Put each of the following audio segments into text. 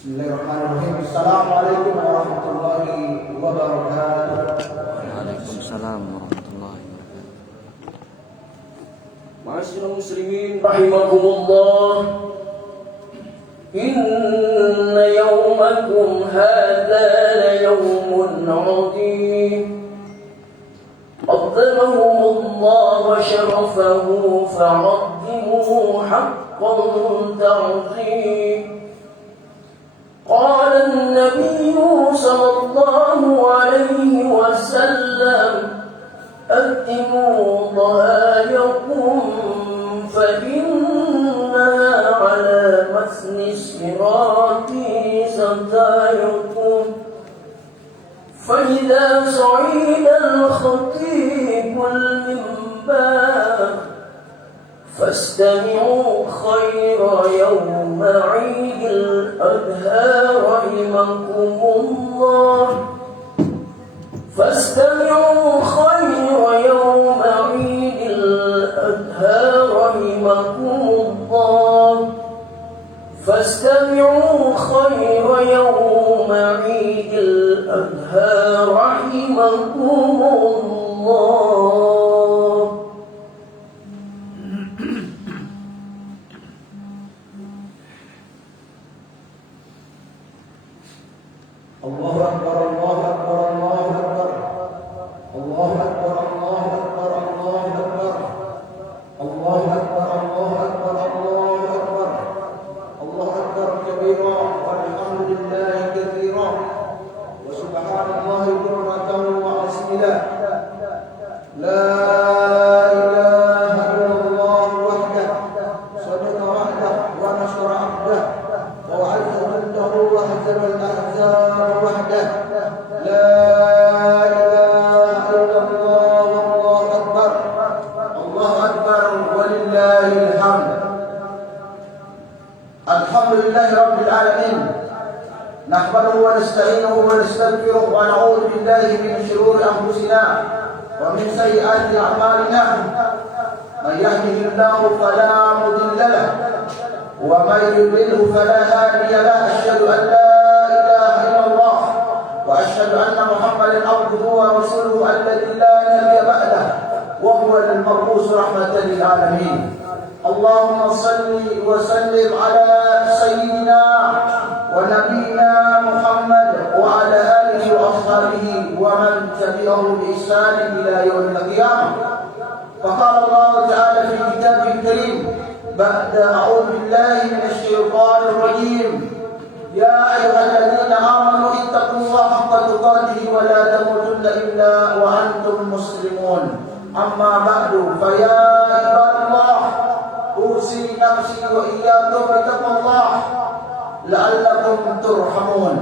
Bismillahirrahmanirrahim. Assalamualaikum warahmatullahi wabarakatuh. Waalaikumsalam warahmatullahi wabarakatuh. Ma'asyiral muslimin rahimakumullah. Inna yawmakum hadza la yawmun 'azim. Qaddamahumullah wa syarafahu fa'azzimuhu haqqan ta'zim. قال النبي صلى الله عليه وسلم أتموا ضحاياكم فإنها على متن الصراط ستاياكم فإذا صعد الخطيب المنبر فاستمعوا خير يوم عيد الأضحى رحمكم الله. فاستمعوا خير يوم عيد الأضحى رحمكم الله. فاستمعوا خير يوم عيد الأضحى رحمكم الله. الله أكبر الله أكبر الله أكبر الله أكبر الله أكبر الله أكبر الله أكبر الله أكبر الله أكبر الله أكبر كبيرا والحمد لله كثيرا وسبحان الله بكرة وأصيلا. لا إله إلا الله وحده صدق وحده ونصر عبده ووعز جنده وهزم الأحزاب وحده. لا إله إلا الله والله أكبر الله أكبر ولله الحمد. الحمد لله رب العالمين نحمده ونستعينه ونستغفره ونعوذ بالله من شرور أنفسنا ومن سيئات أعمالنا. من يهده الله فلا مضل له ومن يضلله فلا هادي له. أشهد أن لا إله إلا الله وأشهد أن محمدا عبده ورسوله الذي لا نبي بعده وهو المبعوث رحمة للعالمين. اللهم صل وسلم على سيدنا الشيطان الرجيم يا أيها الذين آمنوا اتقوا الله حق تقاته ولا تموتن إلا وأنتم مسلمون أما بعد فيا عباد الله أوصي نفسي وإياكم بتقوى الله لعلكم ترحمون.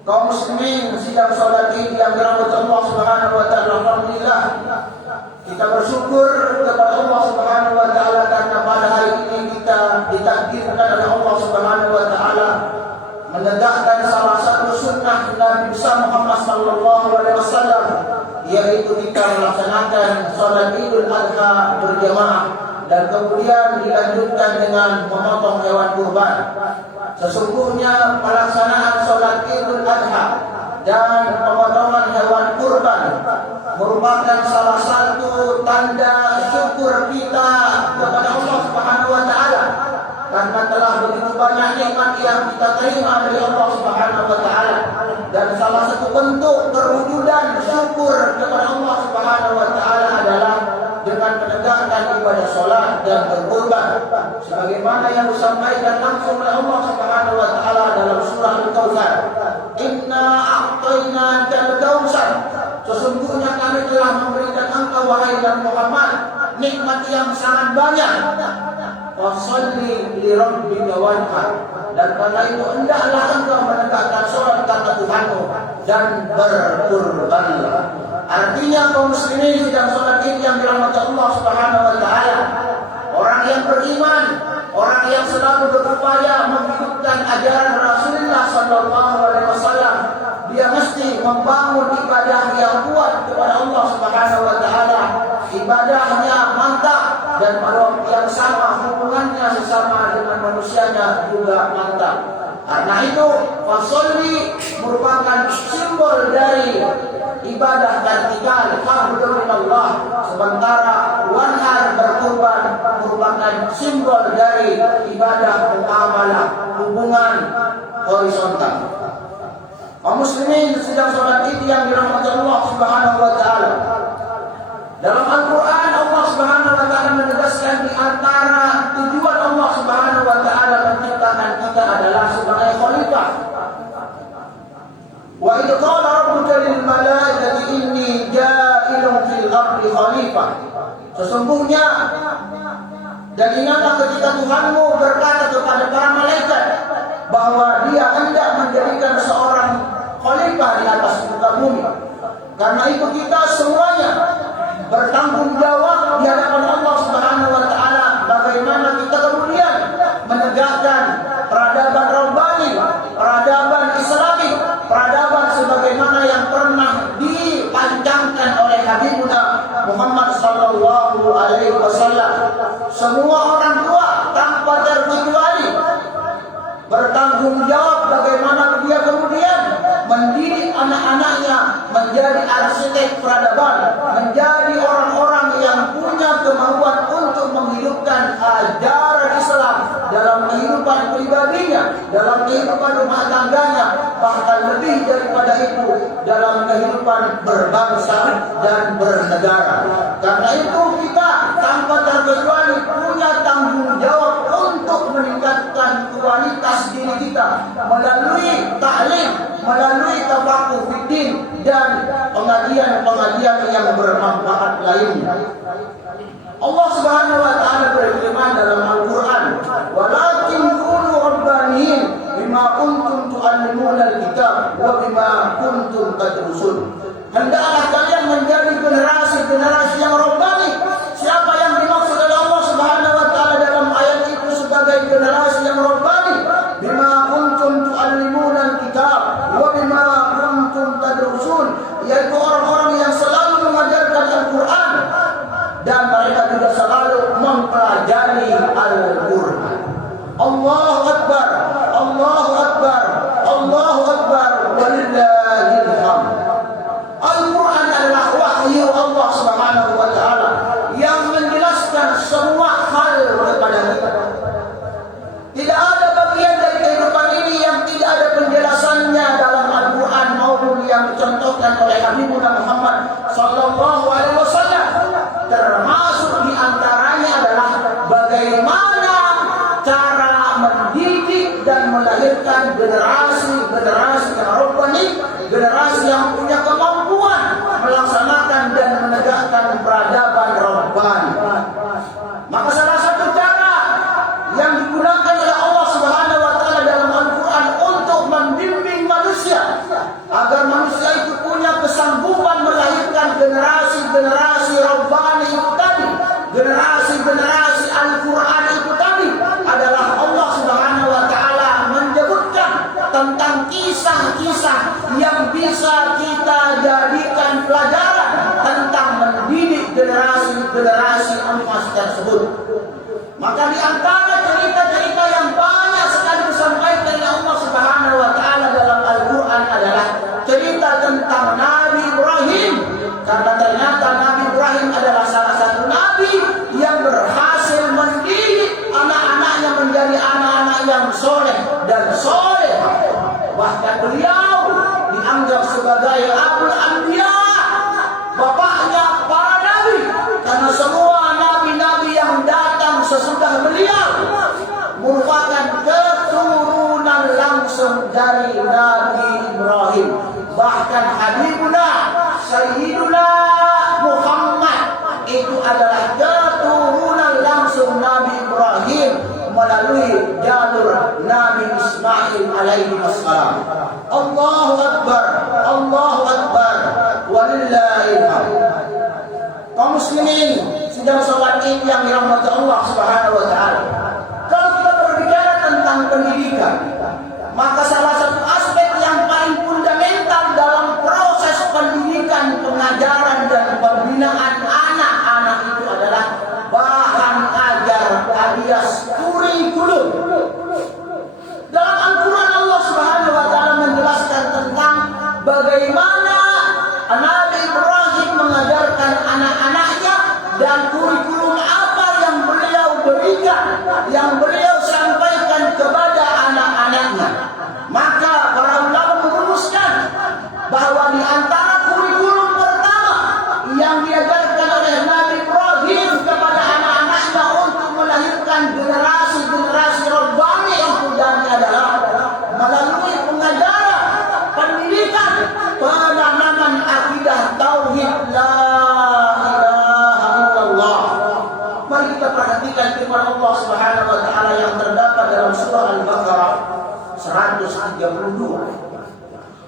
Kaum muslimin sidang salat Id yang dirahmati Allah Subhanahu wa taala, alhamdulillah kita bersyukur kepada Allah Subhanahu wa taala karena pada hari ini kita ditakdirkan oleh Allah Subhanahu wa taala menegakkan salah satu sunnah Nabi Muhammad sallallahu alaihi wasallam, yaitu kita melaksanakan salat Idul Adha berjamaah dan kemudian dilanjutkan dengan memotong hewan kurban. Sesungguhnya pelaksanaan salat Idul Adha dan pemotongan hewan kurban merupakan salah satu tanda syukur kita kepada Allah Subhanahu wa taala karena telah begitu banyak nikmat yang kita terima dari Allah Subhanahu wa taala, dan salah satu bentuk perwujudan syukur kepada Allah Subhanahu wa taala adalah dengan menegakkan ibadah salat dan berkurban sebagaimana yang disampaikan langsung oleh Allah Subhanahu wa taala dalam surah Al-Kautsar, inna a'tainaka al-kautsar, sesungguhnya kami telah memberikan engkau wahai Nabi Muhammad nikmat yang sangat banyak, fasholli li rabbika wanhar, dan karena itu hendaklah engkau menegakkan salat karena Tuhanmu dan berkurbanlah. Artinya kaum muslimin sedang salat Id yang dirahmati Allah Subhanahu wa taala, orang yang beriman, orang yang selalu berupaya menghidupkan ajaran Rasulullah sallallahu alaihi wasallam, dia mesti membangun ibadah yang kuat kepada Allah Subhanahu wa taala, ibadahnya mantap, dan pada waktu yang sama hubungannya sesama dengan manusianya juga mantap. Karena itu fasholli merupakan simbol dari ibadah vertikal, ta'budu Allah, sementara wanhar berkurban merupakan simbol dari ibadah muamalah, hubungan horizontal. Kaum muslimin sedang salat Id yang dirahmati Allah Subhanahu wa taala. Dalam Al-Qur'an Allah Subhanahu wa taala menegaskan di antara tujuan Allah Subhanahu wa taala menciptakan kita adalah sebagai khalifah. Wa idh qala rabbuka lil malaikati inni ja'ilun fil ardi khalifah. Sesungguhnya dan ingatlah ketika Tuhanmu berkata kepada para malaikat bahwa Dia hendak menjadikan seorang khalifah di atas muka bumi. Karena itu kita semuanya bertanggung jawab di hadapan Allah Subhanahu wa taala bagaimana kita kemudian menegakkan peradaban rabbani, peradaban Islami, peradaban sebagaimana yang pernah dipancangkan oleh Habibuna Muhammad sallallahu alaihi wasallam. Semua orang tua tanpa terkecuali bertanggung jawab bagaimana dia kemudian mendidik anak-anaknya menjadi arsitek peradaban, menjadi orang-orang yang punya kemampuan untuk menghidupkan ajaran Islam dalam kehidupan pribadinya, dalam kehidupan rumah tangganya, bahkan lebih daripada itu dalam kehidupan berbangsa dan bernegara. Karena itu kita tanpa terkecuali punya tanggung jawab untuk meningkatkan kualitas diri kita melalui ta'lim, melalui tafaqquh fiddin dan pengajian-pengajian yang bermanfaat lainnya. Allah Subhanahu wa taala berfirman dalam Al-Qur'an, "Walakin kunu rabbaniyin bima kuntum tu'allimuna al-kitab wa bima kuntum tadrusun." Hendaklah kalian menjadi generasi-generasi yang rabbani. Siapa yang dimaksud oleh Allah Subhanahu wa taala dalam ayat itu sebagai generasi yang rabbani? Bima kuntum tu'allimuna al-kitab wa bima kuntum tadrusun, yaitu orang-orang yang selalu mengajarkan Al-Qur'an dan mereka juga selalu mempelajari Al-Qur'an. Allahu Akbar, Allahu Akbar, Allahu Akbar, walillahil hamd. Al-Qur'an adalah wahyu Allah Subhanahu wa taala. melahirkan generasi yang robbani, generasi yang punya kemampuan melaksanakan dan menegakkan peradaban robbani. Maka salah satu cara yang digunakan oleh Allah Subhanahu wa taala dalam Al-Qur'an untuk membimbing manusia agar manusia itu punya kesanggupan melahirkan generasi robbani itu tadi, generasi Al-Qur'an itu tadi adalah Allah Subhanahu wa taala menyebutkan tentang kisah-kisah yang bisa kita jadikan pelajaran tentang mendidik generasi emas tersebut. Maka di antara cerita-cerita yang banyak sekali disampaikan oleh Allah Subhanahu wa taala dalam Al-Qur'an adalah cerita tentang Nabi Ibrahim. Karena ternyata Nabi Ibrahim adalah salah satu nabi yang berhasil mendidik anak-anaknya menjadi anak-anak yang soleh dan soleh. Bahkan beliau dianggap sebagai Abul Anbiya, bapaknya para nabi, karena semua nabi-nabi yang datang sesudah beliau merupakan keturunan langsung dari Nabi Ibrahim. Bahkan Habibuna Sayyiduna Muhammad itu adalah keturunan langsung Nabi Ibrahim melalui jalur Nabi Ismail alaihi wassalam. Allahu Akbar, Allahu Akbar, walillahil hamd. Kaum muslimin sedang sholat Id yang dirahmati Allah Subhanahu wa taala. Kalau kita berbicara tentang pendidikan, maka salah satu aspek yang paling fundamental dalam proses pendidikan, pengajaran dan pembinaan anak-anak itu adalah bahan ajar alias kurikulum. Dalam Al-Quran Allah Subhanahu wa taala menjelaskan tentang bagaimana Nabi Ibrahim mengajarkan anak-anaknya dan kurikulum apa yang beliau berikan, yang beliau sampaikan kepada anak-anaknya. Maka para ulama merumuskan bahwa di antara kurikulum pertama yang diajarkan oleh Nabi Ibrahim kepada anak-anaknya untuk melahirkan generasi robbani itu dan adalah melalui pengajaran, pendidikan, penanaman akidah tauhid la ilaha illallah. Mari kita perhatikan firman Allah Subhanahu wa taala yang terdapat dalam surah Al-Baqarah 132.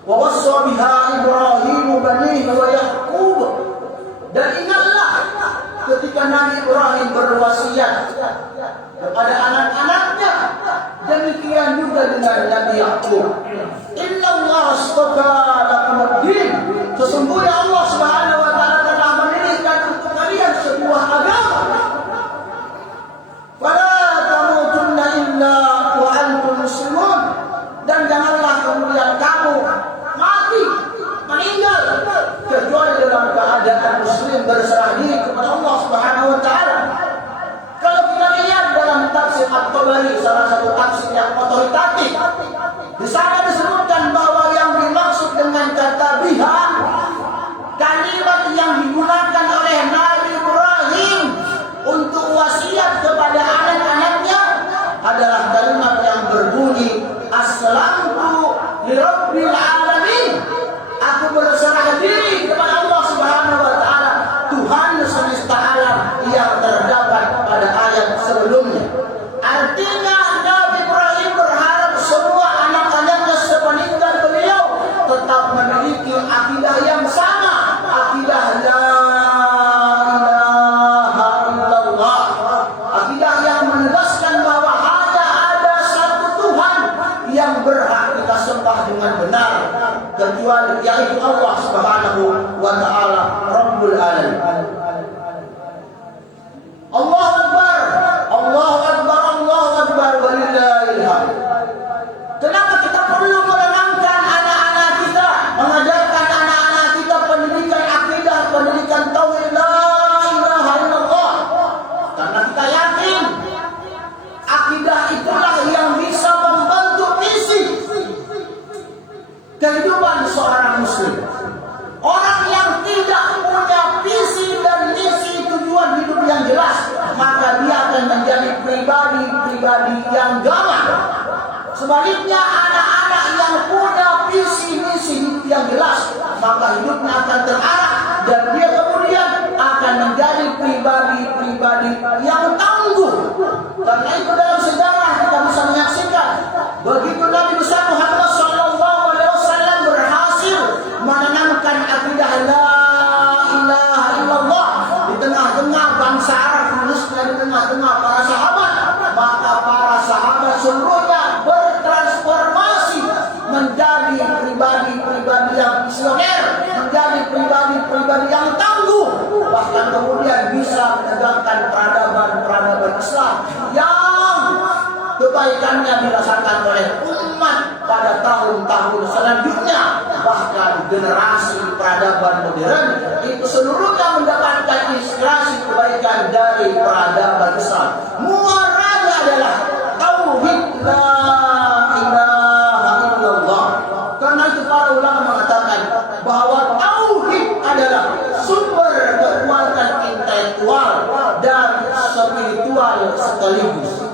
Wa wassa biha Ibrahim banihi wa Yaqub. Dan ingatlah ketika Nabi Ibrahim berwasiat kepada anak-anaknya, demikian juga dengan Nabi Yaqub. Inna Allah astafa lakum-ad-din. Sesungguhnya Allah Subhanahu wa taala telah menitipkan untuk kalian sebuah agama. Fala tamutunna illa wa antum muslimun. Dan janganlah kemudian kamu mati, meninggal kecuali dalam keadaan muslim berserah diri kepada Allah Subhanahu wa taala. Kalau kita lihat dalam tafsir At-Tabari, salah satu tafsir yang otoritatif, di sana disebutkan bahwa yang dimaksud dengan kata biha, kalimat yang digunakan oleh Nabi Ibrahim untuk wasiat kepada anak-anaknya adalah kalimat yang berbunyi aslamtu lirabbil alamin. Aku berserah diri kepada Allah Subhanahu wa taala, Tuhan semesta alam yang terdapat pada ayat sebelumnya. Artinya Nabi Ibrahim berharap semua anak-anaknya sepeninggal beliau tetap memiliki akidah yang sama, akidah la ilaha illallah, akidah yang menegaskan bahwa hanya ada satu Tuhan yang berhak kita sembah dengan benar, kecuali yaitu Allah Subhanahu wa taala Rabbul Alamin. Allahu Akbar, Allahu Akbar, Allahu Akbar, walillahil hamd. Kenapa kita perlu menenangkan anak-anak kita, mengajarkan anak-anak kita pendidikan akidah, pendidikan tauhid la ilaha illallah? Karena kita yakin akidah itulah yang bisa membentuk misi kehidupan seorang muslim. Orang yang tidak punya visi dan misi tujuan hidup yang jelas, maka dia akan menjadi pribadi yang gamang. Sebaliknya anak-anak yang punya visi misi yang jelas, maka hidupnya akan terarah dan dia kemudian akan menjadi pribadi-pribadi yang tangguh. Karena itu dalam sejarah kita bisa menyaksikan begitu Nabi besar Muhammad SAW berhasil menanamkan akidah la ilaha illallah di tengah-tengah bangsa Arab, khususnya di tengah-tengah para sahabat, maka para sahabat seluruhnya bertransformasi menjadi pribadi-pribadi yang visioner, menjadi pribadi-pribadi yang tangguh, bahkan kemudian bisa menegakkan peradaban Islam yang kebaikannya dirasakan oleh umat pada tahun-tahun selanjutnya. Bahkan generasi peradaban modern itu seluruhnya mendapatkan inspirasi kebaikan dari peradaban Islam. Muaranya adalah tauhid la ilaha illallah. Karena itu para ulama mengatakan bahwa tauhid adalah sumber kekuatan intelektual dan spiritual sekaligus.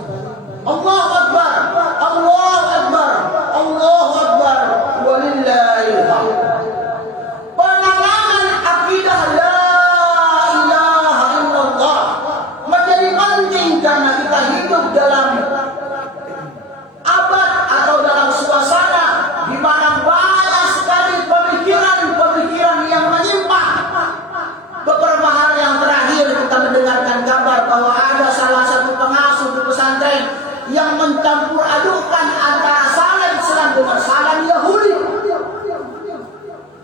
Allahu Akbar, Allahu Akbar, Allahu Akbar, walillahil hamd. Penanaman akidah la ilaha illallah menjadi penting karena kita hidup dalam abad atau dalam suasana di mana banyak sekali pemikiran-pemikiran yang menyimpang. Beberapa hari yang terakhir kita mendengarkan kabar bahwa ada salah satu pengasuh di pesantren yang mencampur adukan antara salam Islam dengan salam Yahudi.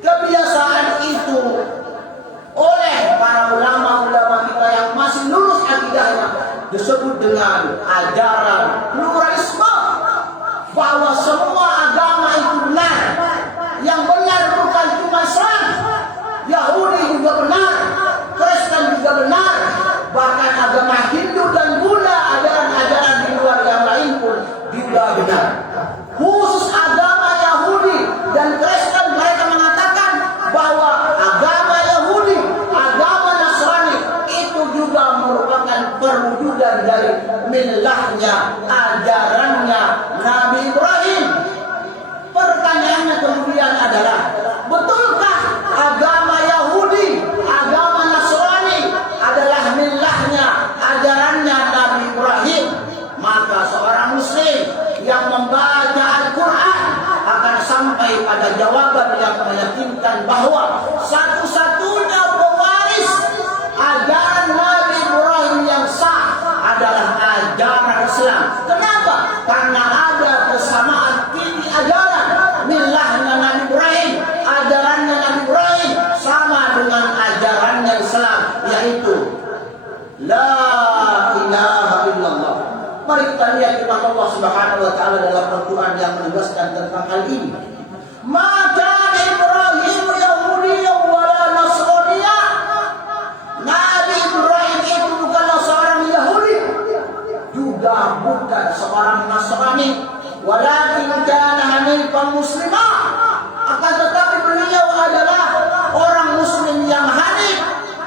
Kebiasaan itu oleh para ulama-ulama kita yang masih lurus akidahnya disebut dengan ajaran pluralisme, bahwa semua agama itu benar. Yang benar bukan cuma Islam, Yahudi juga benar, Kristen juga benar, bahkan agama Hindu dan Buddha, ajaran-ajaran di luar yang lain pun juga benar. Khusus agama Yahudi dan Kristen, mereka mengatakan bahwa agama Yahudi, agama Nasrani itu juga merupakan perwujudan dari millahnya, ajarannya Nabi Ibrahim. Pertanyaannya kemudian adalah, betulkah agama Yahudi, agama Nasrani adalah millahnya, ajarannya Nabi Ibrahim? Maka seorang muslim yang membaca Al-Quran akan sampai pada jawaban yang meyakinkan bahwa satu-satunya pewaris ajaran Nabi Ibrahim yang sah adalah ajaran Islam. Kenapa? Karena ada kesamaan tinggi ajaran. Millahnya Nabi Ibrahim, ajarannya Nabi Ibrahim sama dengan ajarannya Islam, yaitu la ilaha illallah. Mari kita lihat firman Allah Subhanahu wa taala dalam Al-Qur'an yang menegaskan tentang hal ini. Maka Ibrahim Yahudiyyan wala Nasraniyya. Nabi Ibrahim itu bukanlah seorang Yahudi, juga bukan seorang Nasrani, walakin kana hanifan muslimah. Akan tetapi beliau adalah orang muslim yang hanif,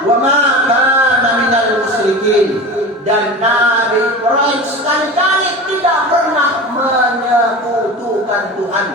wa ma kana minal musyrikin. Dan Nabi Ibrahim sekali-kali tidak pernah menyekutukan Tuhan.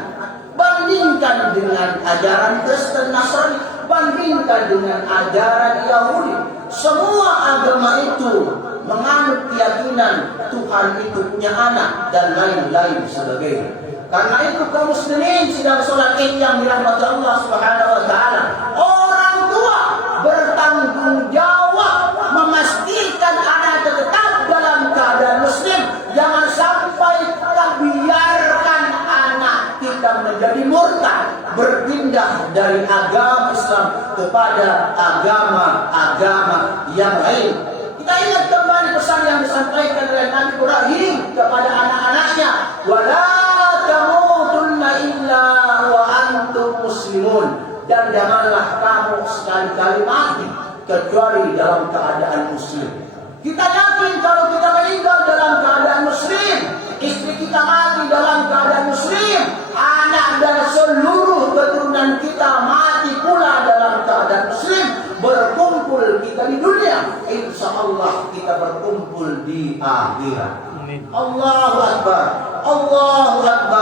Bandingkan dengan ajaran Kristen Nasrani, bandingkan dengan ajaran Yahudi. Semua agama itu menganut keyakinan Tuhan itu punya anak dan lain-lain sebagainya. Karena itu kaum muslimin sedang sholat Id yang dirahmati Allah Subhanahu wa taala, orang tua bertanggung jawab memastikan anak tetap dalam keadaan muslim. Jangan sampai kita biarkan anak kita menjadi murtad, berpindah dari agama Islam kepada agama-agama yang lain. Kita ingat kembali pesan yang disampaikan oleh Nabi Ibrahim kepada anak-anaknya, wala tamutunna illa wa antum muslimun. Dan janganlah kamu sekali-kali mati kecuali dalam keadaan muslim. Kita yakin kalau kita meninggal dalam keadaan muslim, istri kita mati dalam keadaan muslim, anak dan seluruh keturunan kita mati pula dalam keadaan muslim, berkumpul kita di dunia, insya Allah kita berkumpul di akhirat. Allahu Akbar, Allahu Akbar.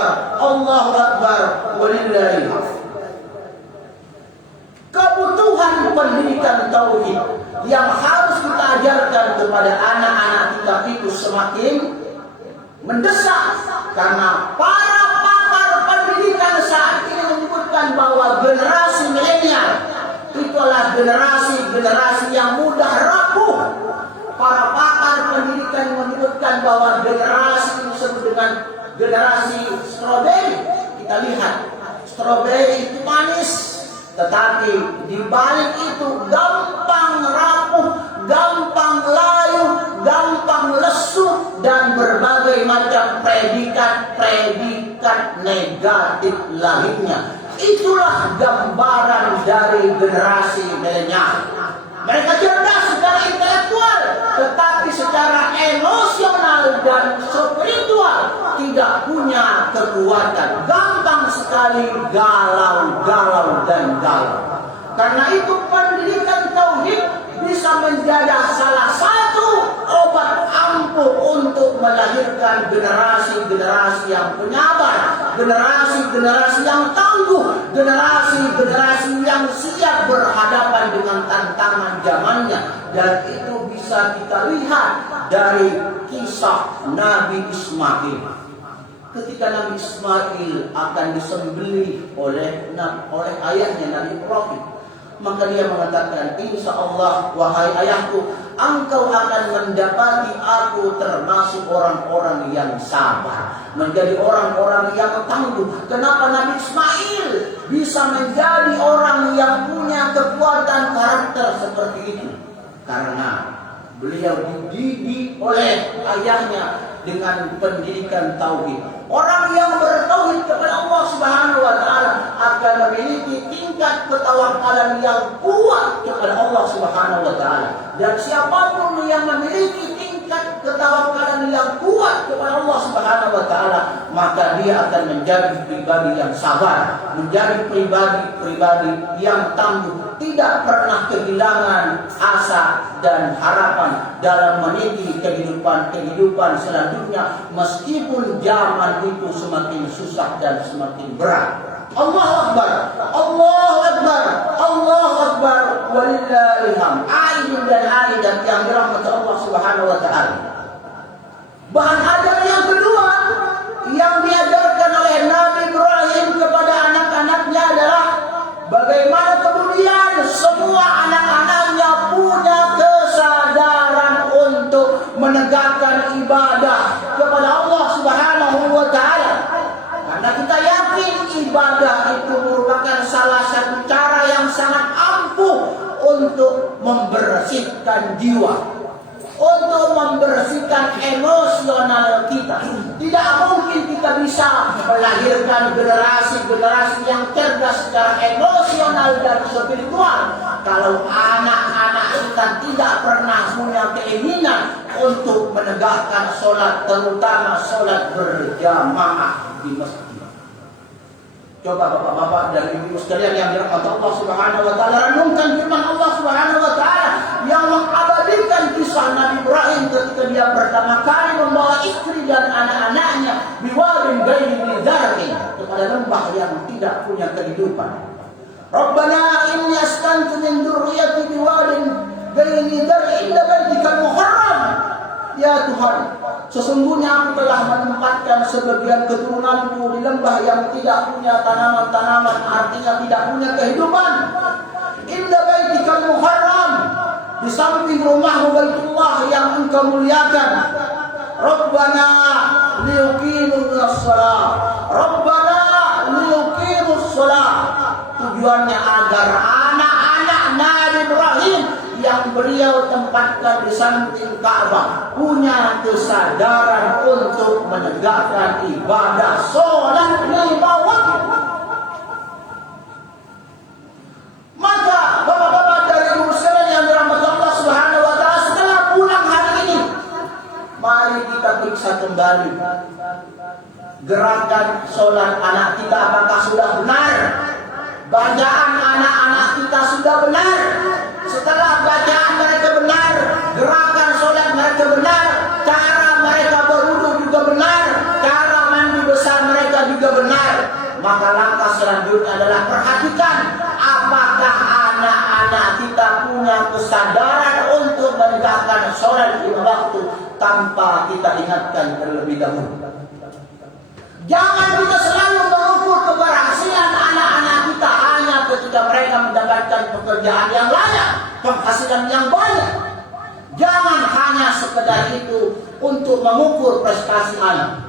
para pakar pendidikan saat ini menyebutkan bahwa generasi milenial itulah generasi yang mudah rapuh. Para pakar pendidikan menyebutkan bahwa generasi ini disebut dengan generasi stroberi. Kita lihat, stroberi itu manis, tetapi di balik itu gampang rapuh, gampang layu, gampang lesu, dan berbagai macam predikat negatif lainnya. Itulah gambaran dari generasi milenial. Mereka cerdas secara intelektual, tetapi secara emosional dan spiritual tidak punya kekuatan. Gampang sekali galau dan galau. Karena itu pendidikan tauhid bisa menjadi salah satu obat ampuh untuk melahirkan generasi-generasi yang penyabar, generasi-generasi yang tangguh, generasi-generasi yang siap berhadapan dengan tantangan zamannya. Dan itu bisa kita lihat dari kisah Nabi Ismail. Ketika Nabi Ismail akan disembelih oleh ayahnya Nabi Ibrahim, maka dia mengatakan, insya Allah wahai ayahku, engkau akan mendapati aku termasuk orang-orang yang sabar, menjadi orang-orang yang tangguh. Kenapa Nabi Ismail bisa menjadi orang yang punya kekuatan karakter seperti itu? Karena beliau dididik oleh ayahnya dengan pendidikan tauhid. Orang yang bertauhid kepada Allah Subhanahu wa taala akan memiliki tingkat ketawakalan yang kuat kepada Allah Subhanahu wa taala. Dan siapapun yang memiliki tingkat ketawakalan yang kuat kepada Allah Subhanahu wa taala, maka dia akan menjadi pribadi yang sabar, menjadi pribadi yang tangguh, tidak pernah kehilangan asa dan harapan dalam meniti kehidupan selanjutnya, meskipun zaman itu semakin susah dan semakin berat. Allahu Akbar, Allahu Akbar, Allahu Akbar, walillahil hamd. Aidin dan aidat yang dirahmati Allah Subhanahu wa taala. Bahan ajar yang kedua yang diajarkan oleh Nabi Ibrahim kepada anak-anaknya adalah bagaimana kemudian semua anak-anaknya punya kesadaran untuk menegakkan ibadah kepada Allah Subhanahu wa taala. Karena kita yakin ibadah itu merupakan salah satu cara yang sangat ampuh untuk membersihkan jiwa, untuk membersihkan emosional kita. Tidak mungkin kita bisa melahirkan generasi-generasi yang cerdas secara emosional dan spiritual kalau anak-anak kita tidak pernah punya keinginan untuk menegakkan sholat, terutama sholat berjamaah di masjid. Coba bapak-bapak dan ibu sekalian yang dirahmati Allah Subhanahu wa taala, renungkan firman Allah Subhanahu wa taala yang mengabadikan kisah Nabi Ibrahim ketika dia pertama kali membawa istri dan anak-anaknya biwadin ghairi dzar'in, kepada lembah yang tidak punya kehidupan. Rabbana inni askantu min dzurriyyati biwadin ghairi dzar'in inda baitikal muharram. Ya Tuhan, sesungguhnya aku telah menempatkan sebagian keturunanku di lembah yang tidak punya tanaman-tanaman, artinya tidak punya kehidupan. Inda baitikal muharram, di samping rumahmu Baitullah yang engkau muliakan. Rabbana liyuqimus shalah, Rabbana liyuqimus shalah. Tujuannya agar anak-anak Nabi Ibrahim yang beliau tempatkan di samping Ka'bah punya kesadaran untuk menegakkan ibadah sholat lima waktu. Maka bapak-bapak dari ibu sekalian yang dirahmati Allah Subhanahu wa taala, setelah pulang hari ini, mari kita periksa kembali gerakan sholat anak kita, apakah sudah benar? Bacaan anak-anak kita sudah benar? Setelah bacaan mereka benar, gerakan sholat mereka benar, cara mereka berwudu juga benar, cara mandi besar mereka juga benar, maka langkah selanjutnya adalah perhatikan apakah anak-anak kita punya kesadaran untuk menegakkan sholat lima waktu tanpa kita ingatkan terlebih dahulu. Jangan kita selalu mengukur keberhasilan anak-anak kita hanya ketika mereka mendapatkan pekerjaan yang layak, penghasilan yang banyak. Jangan hanya sekedar itu untuk mengukur prestasi anak.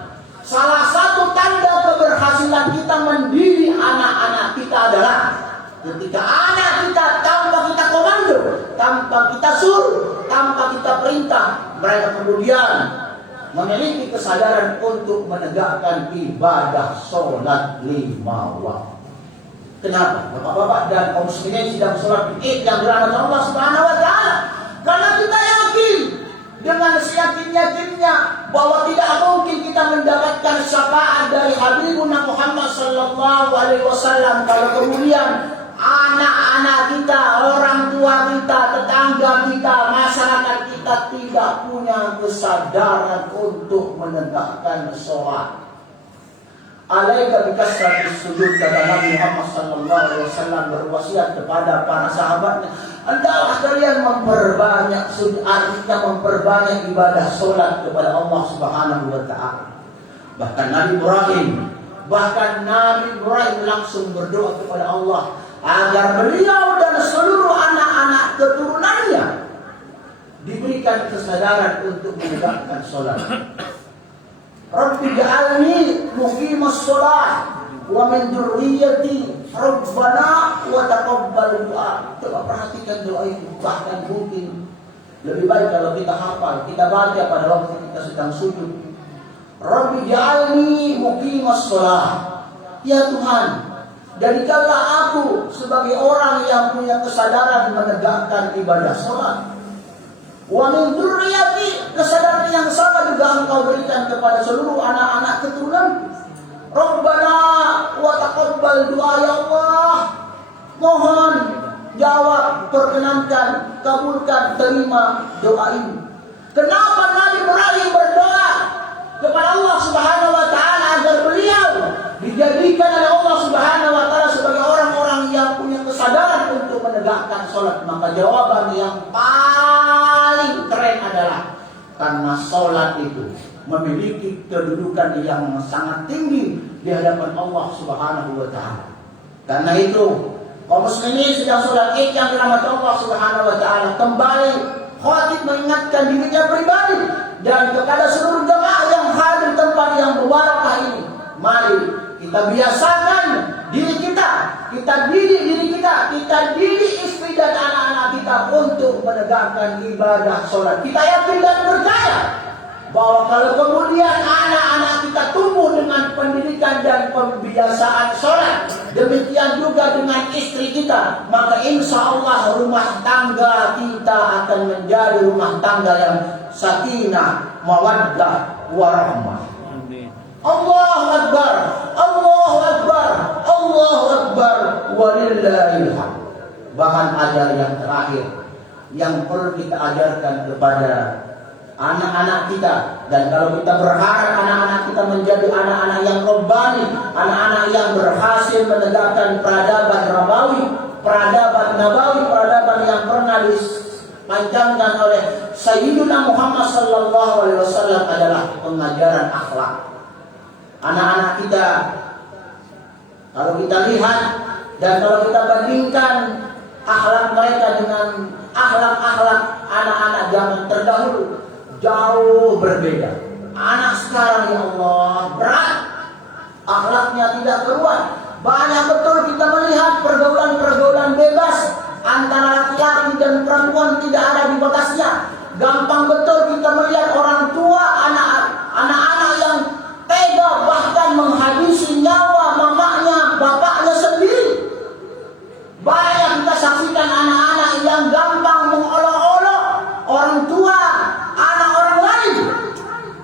Salah satu tanda keberhasilan kita mendidik anak-anak kita adalah ketika anak kita tanpa kita komando, tanpa kita suruh, tanpa kita perintah, mereka kemudian memiliki kesadaran untuk menegakkan ibadah sholat 5 waktu. Kenapa? Bapak-bapak dan kaum muslimin sedang sholat Id yang dirahmati Allah Subhanahu wa taala. Karena kita yakin dengan seyakin-yakinnya bahwa tidak mungkin kita mendapatkan syafaat dari Habibuna Muhammad sallallahu alaihi wasallam kalau kemudian anak-anak kita, orang tua kita, tetangga kita, masyarakat kita tidak punya kesadaran untuk menegakkan sholat. Alaika bikasratis sujud, kata Nabi Muhammad sallallahu alaihi wasallam berwasiat kepada para sahabatnya, hendaklah kalian memperbanyak sujud, artinya memperbanyak ibadah sholat kepada Allah Subhanahu wa taala. Bahkan Nabi Ibrahim langsung berdoa kepada Allah agar beliau dan seluruh anak-anak keturunannya diberikan kesadaran untuk menegakkan sholat. Rabbi ja'alni muqimas sholat wa min dzurriyyati rabbana wa taqabbal du'a. Coba perhatikan doa itu. Bahkan mungkin lebih baik kalau kita hafal, kita baca pada waktu kita sedang sujud. Rabbi ja'alni muqimas sholat. Ya Tuhan, jadikanlah aku sebagai orang yang punya kesadaran menegakkan ibadah sholat. Wa min dzurriyyati, kesadaran yang sama juga Engkau berikan kepada seluruh anak-anak keturunan. Rabbana wa taqabbal du'a, ya Allah. Mohon jawab, perkenankan, kabulkan, terima doa ini. Kenapa Nabi Ibrahim berdoa kepada Allah Subhanahu wa taala agar beliau dijadikan oleh Allah Subhanahu wa taala sebagai orang-orang yang punya kesadaran untuk menegakkan sholat? Maka jawaban yang paling keren adalah karena sholat itu memiliki kedudukan yang sangat tinggi di hadapan Allah Subhanahu wa taala. Karena itu kaum muslimin sedang sholat Id yang dirahmati Allah Subhanahu wa taala, kembali khatib mengingatkan dirinya pribadi dan kepada seluruh jemaah yang hadir tempat yang berbarakah ini. Mari kita biasakan diri kita, kita didik diri kita, kita didik istri dan anak-anak kita untuk menegakkan ibadah sholat. Kita yakin dan percaya bahwa kalau kemudian anak-anak kita tumbuh dengan pendidikan dan pembiasaan sholat, demikian juga dengan istri kita, maka insya Allah rumah tangga kita akan menjadi rumah tangga yang sakinah, mawaddah, warahmah. Allahu Akbar, Allahu Akbar, Allahu Akbar, walillahil hamd. Bahan ajar yang terakhir yang perlu kita ajarkan kepada anak-anak kita, dan kalau kita berharap anak-anak kita menjadi anak-anak yang robbani, anak-anak yang berhasil menegakkan peradaban Rabawi, peradaban Nabawi, peradaban yang pernah dipanjangkan oleh Sayyidina Muhammad sallallahu alaihi wasallam adalah pengajaran akhlak. Anak-anak kita, kalau kita lihat dan kalau kita bandingkan akhlak mereka dengan akhlak-akhlak anak-anak zaman terdahulu, jauh berbeda. Anak sekarang, ya Allah, berat, akhlaknya tidak keluar. Banyak betul kita melihat pergaulan-pergaulan bebas antara laki-laki dan perempuan, tidak ada di batasnya. Gampang betul kita melihat orang tua anak-anak yang tega bahkan menghabisi nyawa mamanya, bapaknya sendiri. Banyak kita saksikan anak-anak yang gampang mengolok-olok orang tua anak orang lain,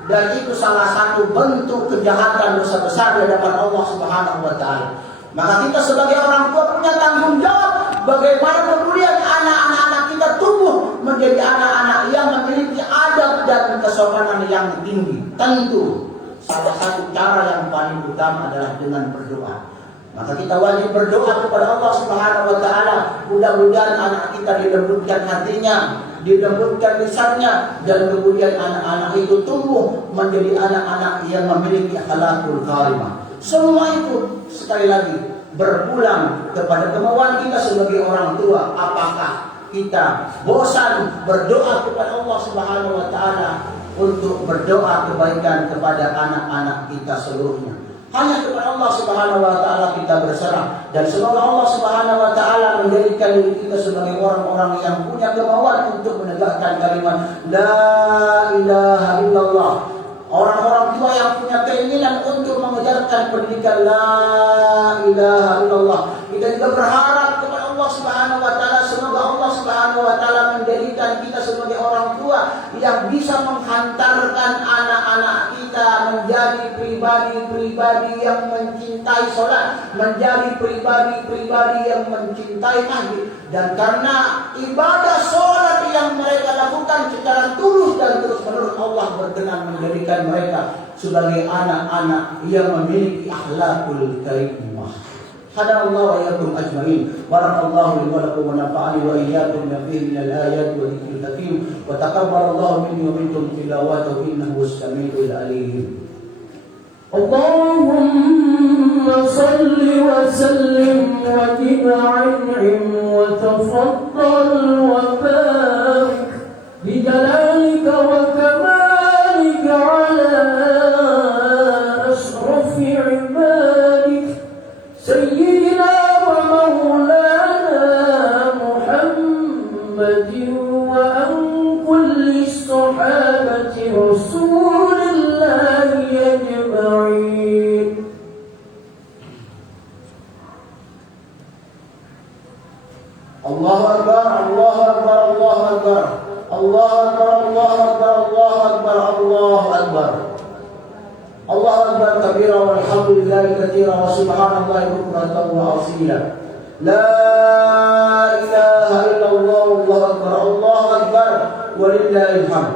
dan itu salah satu bentuk kejahatan dosa besar di hadapan Allah Subhanahu wa taala. Maka kita sebagai orang tua punya tanggung jawab bagaimana kemudian anak-anak kita tumbuh menjadi anak-anak yang memiliki adab dan kesopanan yang tinggi. Tentu salah satu cara yang paling utama adalah dengan berdoa. Maka kita wajib berdoa kepada Allah Subhanahu wa taala, mudah-mudahan anak kita dilembutkan hatinya, dilembutkan lisannya, dan kemudian anak-anak itu tumbuh menjadi anak-anak yang memiliki akhlakul karimah. Semua itu sekali lagi berpulang kepada kemauan kita sebagai orang tua. Apakah kita bosan berdoa kepada Allah Subhanahu wa taala untuk berdoa kebaikan kepada anak-anak kita seluruhnya? Hanya kepada Allah Subhanahu wa taala kita berserah, dan semoga Allah Subhanahu wa taala menjadikan diri kita sebagai orang-orang yang punya kemauan untuk menegakkan kalimat la ilaha illallah. Orang-orang tua yang punya keinginan untuk mengejarkan pendidikan la ilaha illallah. Kita juga berharap kepada Allah Subhanahu wa taala, semoga Allah Subhanahu wa taala menjadikan kita sebagai orang tua yang bisa menghantarkan anak-anak kita menjadi pribadi-pribadi yang mencintai sholat, menjadi pribadi-pribadi yang mencintai masjid. Dan karena ibadah sholat yang mereka lakukan secara tulus dan terus-menerus, Allah berkenan menjadikan mereka sebagai anak-anak yang memiliki akhlakul karimah. Hadanallahu wa iyyakum ajma'in. Barakallahu li wa lakum wa nafa'ani wa iyyakum bima fihi min al-ayati wa dhikril hakim. Wa taqabbalallahu minni wa minkum tilawatahu innahu as-sami'ul 'alim. اللهم صل وسلم وانعم وتفضل وبارك بجلالك وكمالك على أشرف عبادك سيدنا ومولانا محمد وعن كل الصحابة رسول الله أجمعين. الله أكبر الله أكبر الله أكبر الله أكبر الله أكبر الله أكبر الله أكبر الله أكبر كبيرا والحمد لله كثيرا وسبحان الله بكرة وأصيلا. لا إله إلا الله الله أكبر الله أكبر ولله الحمد.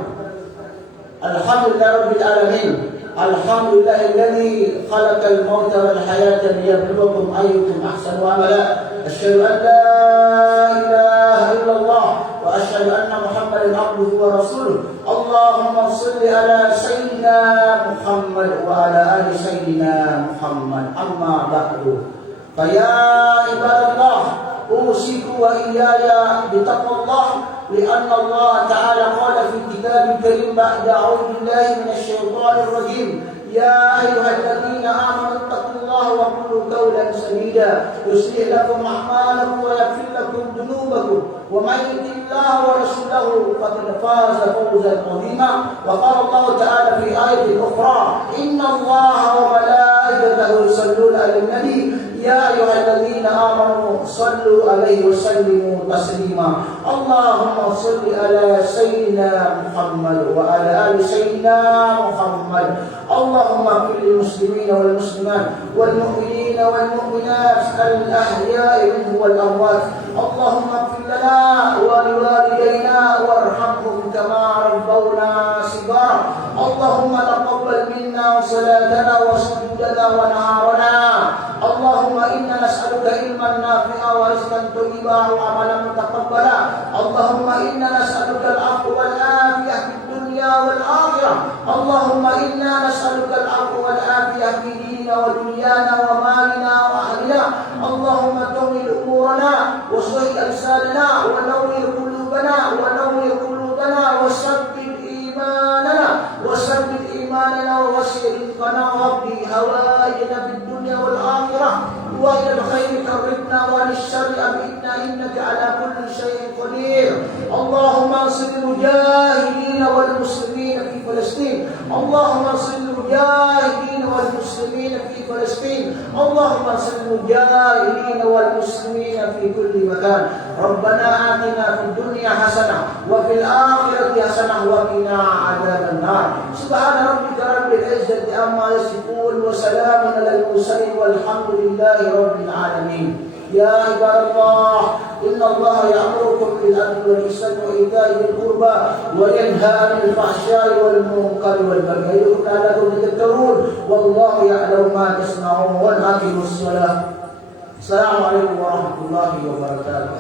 الحمد لله رب العالمين. الحمد لله الذي خلق الموت والحياة ليبلوكم أيكم أحسن عملا. أشهد أن لا إله إلا الله وأشهد أن محمدا عبده ورسوله. اللهم صل على سيدنا محمد وعلى آل سيدنا محمد. أما بعد فيا عباد الله أوصيكم وإياي بتقوى الله، لأن الله تعالى قال في الكتاب الكريم بعد أعوذ بالله من الشيطان الرجيم: يا أيها الذين آمنوا اتقوا الله وقولوا قولا سديدا يصلح لكم أعمالكم ويغفر لكم ذنوبكم ومن يطع الله ورسوله فقد فاز فوزا عظيما. وقال الله تعالى في آية أخرى: إن الله وملائكته يصلون على النبي يا أيها الذين آمنوا صلوا عليه وسلموا تسليما. اللهم صل على سيدنا محمد وعلى آل سيدنا محمد. اللهم اغفر للمسلمين والمسلمات والمؤمنين والمؤمنات الأحياء منهم والأموات. اللهم اغفر لنا ولوالدينا وارحمهم كما ربونا صغارا. اللهم تقبل منا صلاتنا وسجودنا ونهارنا. اللهم إنا نسألك علما نافعا ورزقا طيبا وعملا متقبلا. اللهم إنا نسألك العفو والعافية في الدنيا والآخرة. اللهم إنا نسألك العفو والعافية في ديننا ودنيانا ومالنا وأهلنا. اللهم طول أمورنا وصلح أجسادنا ونور قلوبنا وثبت إيماننا ووسع رزقنا واقضي هوائجنا في الدنيا والآخرة. وإلى الخير قربنا وعن الشر أبعدنا إنك على كل شيء قدير. اللهم انصر المجاهدين والمسلمين في فلسطين. اللهم انصر المجاهدين والمسلمين في فلسطين. اللهم انصر المجاهدين والمسلمين في كل مكان. ربنا آتنا في الدنيا حسنة وفي الآخرة حسنة وقنا عذاب النار. سبحان ربك رب العزة عما يصفون وسلام على المرسلين والحمد لله رب العالمين. يا عباد الله إن الله يأمركم بالعدل والإحسان وإيتاء ذي القربى وينهى عن الفحشاء والمنكر والبغي يعظكم لعلكم تذكرون. والله يعلم ما تصنعون. وأقيموا الصلاة. السلام عليكم ورحمة الله وبركاته.